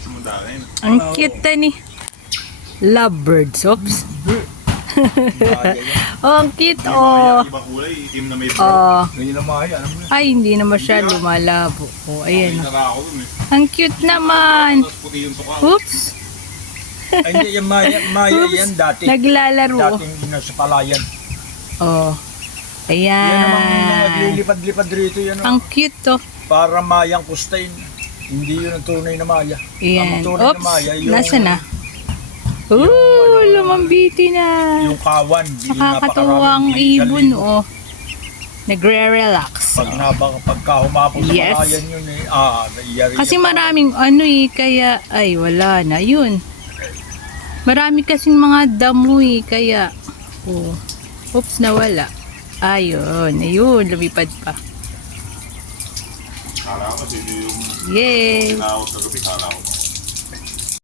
mismo dahil. Ang cute ni. Lovebirds. Oops. Oh, ang cute. Oh. Iba kulay, itim na may brown. Oh. Ganyan na maya, alam mo na. Ay, hindi naman siya lumalabo. Oh, ayan. Nara ako dun eh. Ang cute naman. Tapos puti yung tuka. Oops. Ay, hindi, yung maya Oops. yan dati. Naglalaro. Dating nasa palayan. Oh. Yan namang Ayan. naglilipad-lipad rito yan. Ang cute to. Para mayang kustain. Hindi yun ang tunay na maya. Ayan. Ang tunay Oops. na maya, yung, Nasa na? Lumambiti na. yung kawan. Nakakatuwang ibon, oh. Nagre-relax. Pagka humapos sa Yes. palayan yun eh. Naiyari Kasi yan. maraming ano eh, kaya, ay wala na, yun. Marami kasing mga damo eh, kaya, oh. Oops, nawala. Ayun, lumipad pa. Kala ko kasi yung Yay! tinawag na gabi, kala ko